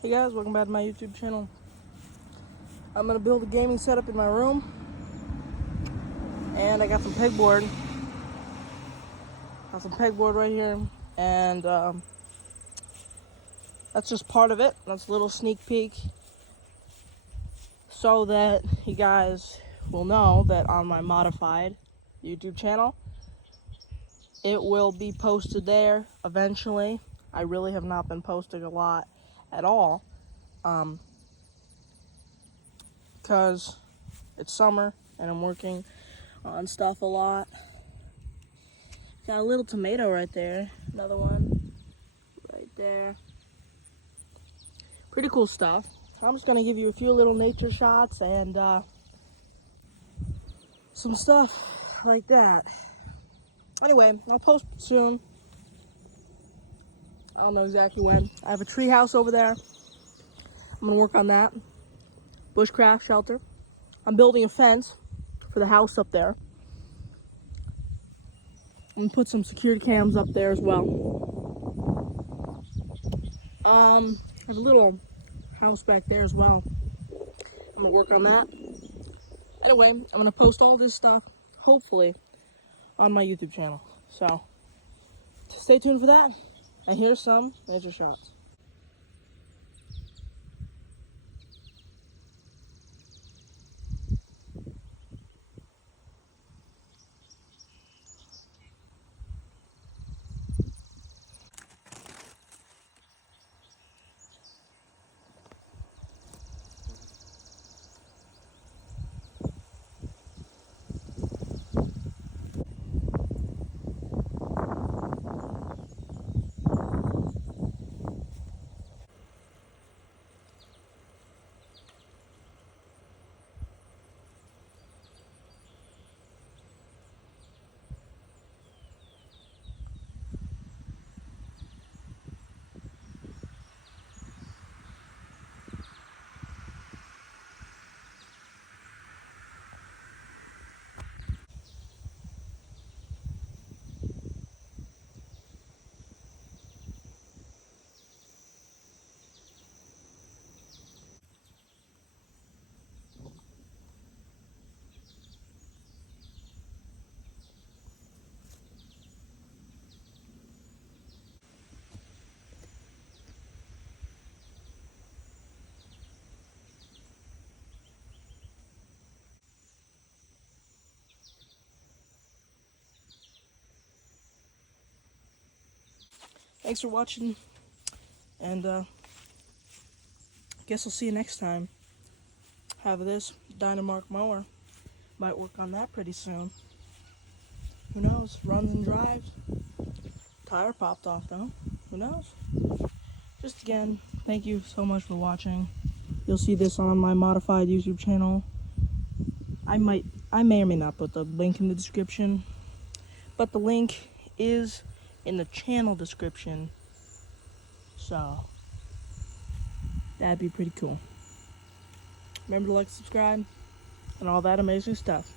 Hey guys, welcome back to my YouTube channel. I'm gonna build a gaming setup in my room, and I got some pegboard. Got some pegboard right here, and that's just part of it. That's a little sneak peek, so that you guys will know that on my modified YouTube channel, it will be posted there eventually. I really have not been posting a lot at all, because it's summer and I'm working on stuff a lot. Got a little tomato right there, another one right there. Pretty cool stuff. I'm just gonna give you a few little nature shots and some stuff like that. Anyway, I'll post soon. I don't know exactly when. I have a tree house over there. I'm gonna work on that. Bushcraft shelter. I'm building a fence for the house up there. I'm gonna put some security cams up there as well. There's a little house back there as well. I'm gonna work on that. Anyway, I'm gonna post all this stuff, hopefully, on my YouTube channel. So, stay tuned for that. And here's some nature shots. Thanks for watching, and guess I'll see you next time. Have this Dynamark mower. Might work on that pretty soon. Who knows? Runs and drives. Tire popped off though. Who knows? Just again, thank you so much for watching. You'll see this on my modified YouTube channel. I may or may not put the link in the description, but the link is in the channel description, so that'd be pretty cool. Remember to like, subscribe, and all that amazing stuff.